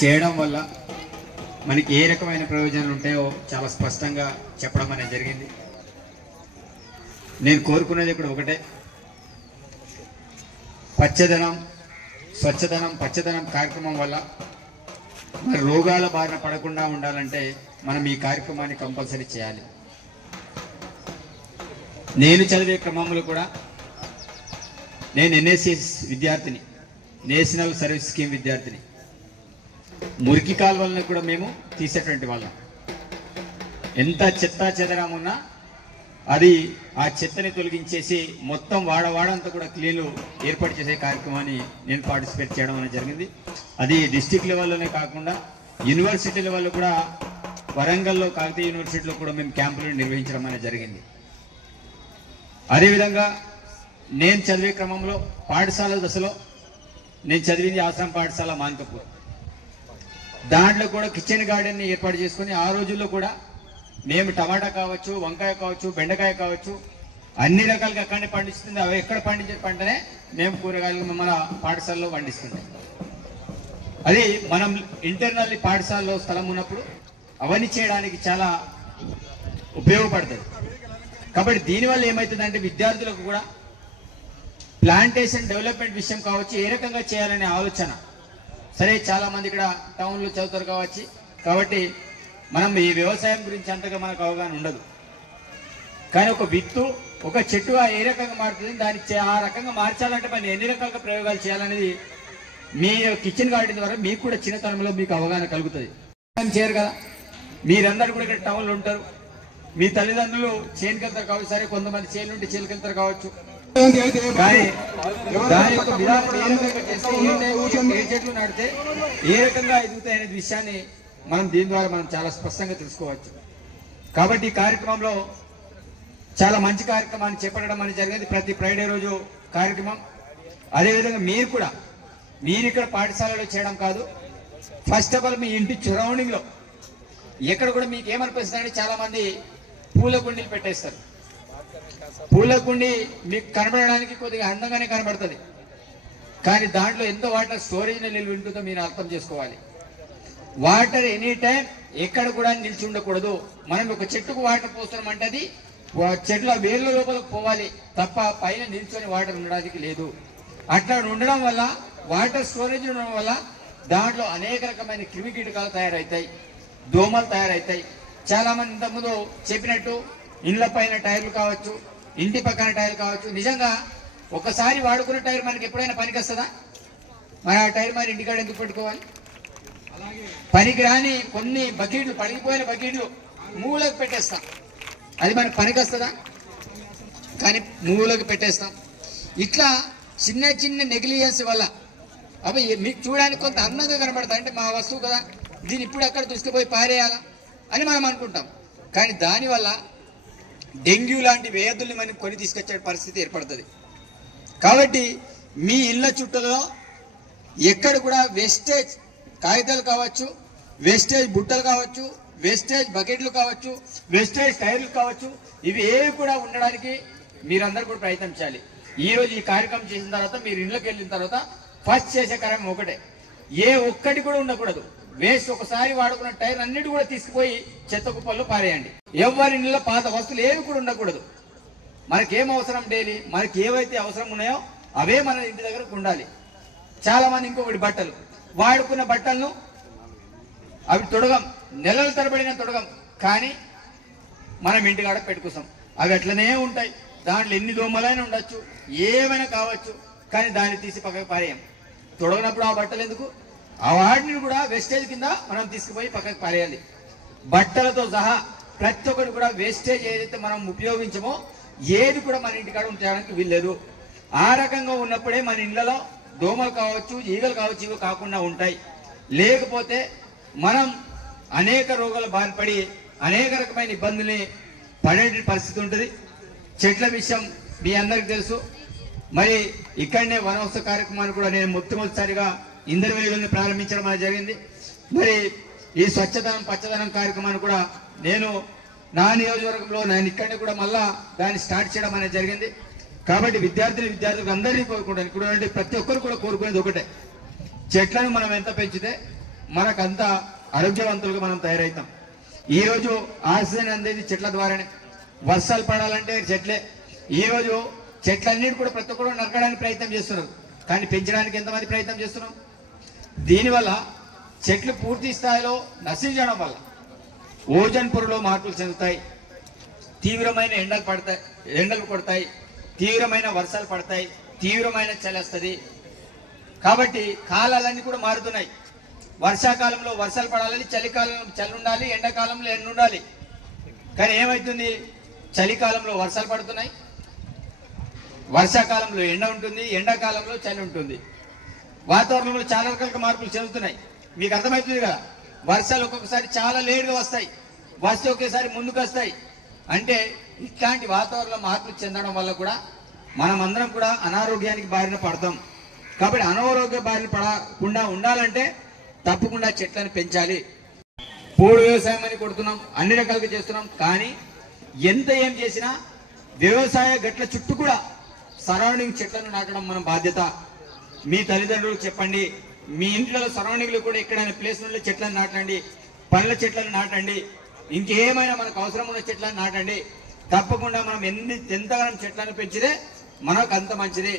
చేయడం వల్ల మనకి ఏ రకమైన ప్రయోజనాలు ఉంటాయో చాలా స్పష్టంగా చెప్పడం అనేది జరిగింది. నేను కోరుకునేది ఇక్కడ ఒకటే, పచ్చదనం, స్వచ్ఛదనం, పచ్చదనం కార్యక్రమం వల్ల మన రోగాల బారిన పడకుండా ఉండాలంటే మనం ఈ కార్యక్రమాన్ని కంపల్సరీ చేయాలి. నేను చదివే క్రమంలో కూడా నేను ఎన్ఎస్ఎస్ విద్యార్థిని, నేషనల్ సర్వీస్ స్కీమ్ విద్యార్థిని. మురికి కాలువలను కూడా మేము తీసేటువంటి వాళ్ళం. ఎంత చెత్త చెదరం ఉన్నా అది ఆ చెత్తని తొలగించేసి మొత్తం వాడవాడంతా కూడా క్లీన్ ఏర్పాటు చేసే కార్యక్రమాన్ని నేను పార్టిసిపేట్ చేయడం అనేది జరిగింది. అది డిస్టిక్ లెవెల్లోనే కాకుండా యూనివర్సిటీ లెవెల్లో కూడా, వరంగల్లో కాకతీయ యూనివర్సిటీలో కూడా మేము క్యాంపులు నిర్వహించడం అనేది జరిగింది. అదేవిధంగా నేను చదివే క్రమంలో పాఠశాల దశలో నేను చదివింది ఆశ్రమ పాఠశాల మాన్కపూర్. దాంట్లో కూడా కిచెన్ గార్డెన్ని ఏర్పాటు చేసుకుని ఆ రోజుల్లో కూడా మేము టమాటా కావచ్చు, వంకాయ కావచ్చు, బెండకాయ కావచ్చు, అన్ని రకాలుగా అక్కడనే పండిస్తుంది. అవి ఎక్కడ పండించే పంటనే మేము కూరగాయలు మన పాఠశాలలో పండిస్తున్నాం. అది మనం ఇంటర్నల్లీ పాఠశాలలో స్థలం ఉన్నప్పుడు అవన్నీ చేయడానికి చాలా ఉపయోగపడుతుంది. కాబట్టి దీనివల్ల ఏమవుతుందంటే విద్యార్థులకు కూడా ప్లాంటేషన్ డెవలప్మెంట్ విషయం కావచ్చు, ఏ రకంగా చేయాలనే ఆలోచన. సరే, చాలామంది ఇక్కడ టౌన్లో చదువుతారు కావచ్చు, కాబట్టి మనం ఈ వ్యవసాయం గురించి అంతగా మనకు అవగాహన ఉండదు. కానీ ఒక విత్తు, ఒక చెట్టుగా ఏ రకంగా మారుతుంది, దాన్ని ఆ రకంగా మార్చాలంటే మనం ఎన్ని రకాలుగా ప్రయోగాలు చేయాలనేది మీ కిచెన్ గార్డెన్ ద్వారా మీకు కూడా చిన్నతనంలో మీకు అవగాహన కలుగుతుంది. చేయరు కదా, మీరందరూ కూడా ఇక్కడ టౌన్లో ఉంటారు, మీ తల్లిదండ్రులు చేనుకెళ్తారు కావచ్చు. సరే, కొంతమంది చేను నుండి చేనుకెళ్తారు కావచ్చు. కానీ దాని యొక్క విధానం ఏ రకంగా చేస్తే, ఏ చెట్లు నాటితే ఏ రకంగా ఎదుగుతాయి అనే విషయాన్ని మనం దీని ద్వారా మనం చాలా స్పష్టంగా తెలుసుకోవచ్చు. కాబట్టి ఈ కార్యక్రమంలో చాలా మంచి కార్యక్రమాన్ని చేపట్టడం అనేది జరిగింది. ప్రతి ఫ్రైడే రోజు కార్యక్రమం. అదేవిధంగా మీరు కూడా, మీరు ఇక్కడ పాఠశాలలో చేయడం కాదు, ఫస్ట్ ఆఫ్ ఆల్ మీ ఇంటి సరౌండింగ్లో ఎక్కడ కూడా మీకు ఏమనిపిస్తుందంటే, చాలా మంది పూల కుండీలు పెట్టేస్తారు. పూల కుండి మీకు కనబడడానికి కొద్దిగా అందంగానే కనబడుతుంది, కానీ దాంట్లో ఎంతో వాటర్ స్టోరేజ్ నిల్వ ఉంటుందో మీరు అర్థం చేసుకోవాలి. వాటర్ ఎనీ టైం ఎక్కడ కూడా నిలిచి ఉండకూడదు. మనం ఒక చెట్టుకు వాటర్ పోస్తున్నామంటే అది చెట్ల వేర్ల లోపలికి పోవాలి తప్ప పైన నిల్చొని వాటర్ ఉండడానికి లేదు. అట్లా ఉండడం వల్ల, వాటర్ స్టోరేజ్ ఉండడం వల్ల దాంట్లో అనేక రకమైన క్రిమి కీటకాలు తయారవుతాయి, దోమలు తయారవుతాయి. చాలా మంది ఇంతకుముందు చెప్పినట్టు ఇండ్ల పైన టైర్లు కావచ్చు, ఇంటి పక్కన టైర్లు కావచ్చు. నిజంగా ఒకసారి వాడుకున్న టైర్ మనకి ఎప్పుడైనా పనికి వస్తుందా? మరి ఆ టైర్ మరి ఇంటికాడ ఎందుకు పెట్టుకోవాలి? పనికి రాని కొన్ని బకెట్లు, పడిగిపోయిన బకెట్లు మూలకు పెట్టేస్తాం. అది మనకు పనికి వస్తుందా? కానీ మూలకు పెట్టేస్తాం. ఇట్లా చిన్న చిన్న నెగ్లిజెన్స్ వల్ల అవి మీకు చూడడానికి కొంత అందంగా కనబడతాయి. అంటే మా వస్తువు కదా, దీన్ని ఇప్పుడు అక్కడ తీసుకుపోయి పారేయాలా అని మనం అనుకుంటాం. కానీ దానివల్ల డెంగ్యూ లాంటి వ్యాధుల్ని మనం కొని తీసుకొచ్చే పరిస్థితి ఏర్పడుతుంది. కాబట్టి మీ ఇళ్ళ చుట్టూలో ఎక్కడ కూడా వేస్టేజ్ కాగితాలు కావచ్చు, వేస్టేజ్ బుట్టలు కావచ్చు, వేస్టేజ్ బకెట్లు కావచ్చు, వేస్టేజ్ టైర్లు కావచ్చు, ఇవి ఏవి కూడా ఉండడానికి మీరందరూ కూడా ప్రయత్నం చేయాలి. ఈరోజు ఈ కార్యక్రమం చేసిన తర్వాత మీరు ఇళ్ళకి వెళ్ళిన తర్వాత ఫస్ట్ చేసే కార్యక్రమం ఒకటే, ఏ ఒక్కటి కూడా ఉండకూడదు. వేస్ట్ ఒకసారి వాడుకున్న టైర్ అన్నిటి కూడా తీసుకుపోయి చెత్త కుప్పల్లో పారేయండి. ఎవరి ఇళ్ళ పాత వస్తువులు ఏవి కూడా ఉండకూడదు. మనకేం అవసరం డైలీ, మనకి ఏవైతే అవసరం ఉన్నాయో అవే మన ఇంటి దగ్గర ఉండాలి. చాలా మంది ఇంకొకటి, బట్టలు, వాడుకున్న బట్టలను అవి తొడగం, నెలల తరబడిన తొడగం, కానీ మనం ఇంటికాడ పెట్టుకుంటాం. అవి అట్లనే ఉంటాయి. దాంట్లో ఎన్ని దోమలైనా ఉండొచ్చు, ఏమైనా కావచ్చు, కానీ దాన్ని తీసి పక్కకు పారేయం. తొడగనప్పుడు ఆ బట్టలు ఎందుకు? ఆ వాటిని కూడా వేస్టేజ్ కింద మనం తీసుకుపోయి పక్కకు పారేయాలి. బట్టలతో సహా ప్రతి ఒక్కటి కూడా వేస్టేజ్ ఏదైతే మనం ఉపయోగించమో ఏది కూడా మన ఇంటికాడ ఉంచడానికి వీల్లేదు. ఆ రకంగా ఉన్నప్పుడే మన ఇళ్లలో దోమలు కావచ్చు, ఈగలు కావచ్చు, ఇవి కాకుండా ఉంటాయి. లేకపోతే మనం అనేక రోగాల బారిపడి అనేక రకమైన ఇబ్బందుల్ని పడే పరిస్థితి ఉంటుంది. చెట్ల విషయం మీ అందరికి తెలుసు. మరి ఇక్కడనే వనోత్సవ కార్యక్రమాన్ని కూడా నేను మొట్టమొదటిసారిగా ఇందరవెల్లిలోనే ప్రారంభించడం అనేది జరిగింది. మరి ఈ స్వచ్ఛదనం పచ్చదనం కార్యక్రమాన్ని కూడా నేను నా నియోజకవర్గంలో నేను ఇక్కడనే కూడా మళ్ళా దాన్ని స్టార్ట్ చేయడం అనేది జరిగింది. కాబట్టి విద్యార్థులకు అందరినీ కోరుకుంటాను, ఇక్కడ ప్రతి ఒక్కరు కూడా కోరుకునేది ఒకటే, చెట్లను మనం ఎంత పెంచితే మనకంత ఆరోగ్యవంతులుగా మనం తయారవుతాం. ఈరోజు ఆక్సిజన్ అందేది చెట్ల ద్వారానే. వర్షాలు పడాలంటే చెట్లే. ఈరోజు చెట్లన్నిటి కూడా ప్రతి ఒక్కరు నరకడానికి ప్రయత్నం చేస్తున్నారు, కానీ పెంచడానికి ఎంతమంది ప్రయత్నం చేస్తున్నాం? దీనివల్ల చెట్లు పూర్తి స్థాయిలో నశించడం వల్ల ఓజోన్ పొరలో మార్పులు చెందుతాయి, తీవ్రమైన ఎండలు కొడతాయి, తీవ్రమైన వర్షాలు పడతాయి, తీవ్రమైన చలి వస్తుంది. కాబట్టి కాలాలన్నీ కూడా మారుతున్నాయి. వర్షాకాలంలో వర్షాలు పడాలని, చలికాలంలో చలి ఉండాలి, ఎండాకాలంలో ఎండ ఉండాలి. కానీ ఏమవుతుంది? చలికాలంలో వర్షాలు పడుతున్నాయి, వర్షాకాలంలో ఎండ ఉంటుంది, ఎండాకాలంలో చలి ఉంటుంది. వాతావరణంలో చాలా రకాల మార్పులు చెందుతున్నాయి. మీకు అర్థమవుతుంది కదా, వర్షాలు ఒక్కొక్కసారి చాలా లేటుగా వస్తాయి, వస్తే ఒకేసారి ముందుకు వస్తాయి. అంటే ఇట్లాంటి వాతావరణ మార్పులు చెందడం వల్ల కూడా మనం అందరం కూడా అనారోగ్యానికి బారిన పడతాం. కాబట్టి అనారోగ్య బారిన పడకుండా ఉండాలంటే తప్పకుండా చెట్లను పెంచాలి. పోడు వ్యవసాయం అని కొడుతున్నాం, అన్ని రకాలుగా చేస్తున్నాం. కానీ ఎంత ఏం చేసినా వ్యవసాయ గట్ల చుట్టూ కూడా సరౌండింగ్ చెట్లను నాటడం మన బాధ్యత. మీ తల్లిదండ్రులకు చెప్పండి, మీ ఇంట్లో సరౌండింగ్లో కూడా ఎక్కడైనా ప్లేస్ నుండి చెట్లను నాటండి, పండ్ల చెట్లను నాటండి, ఇంకేమైనా మనకు అవసరం ఉన్న చెట్లను నాటండి. తప్పకుండా మనం ఎంతగానో చెట్లను పెంచితే మనకు అంత మంచిది.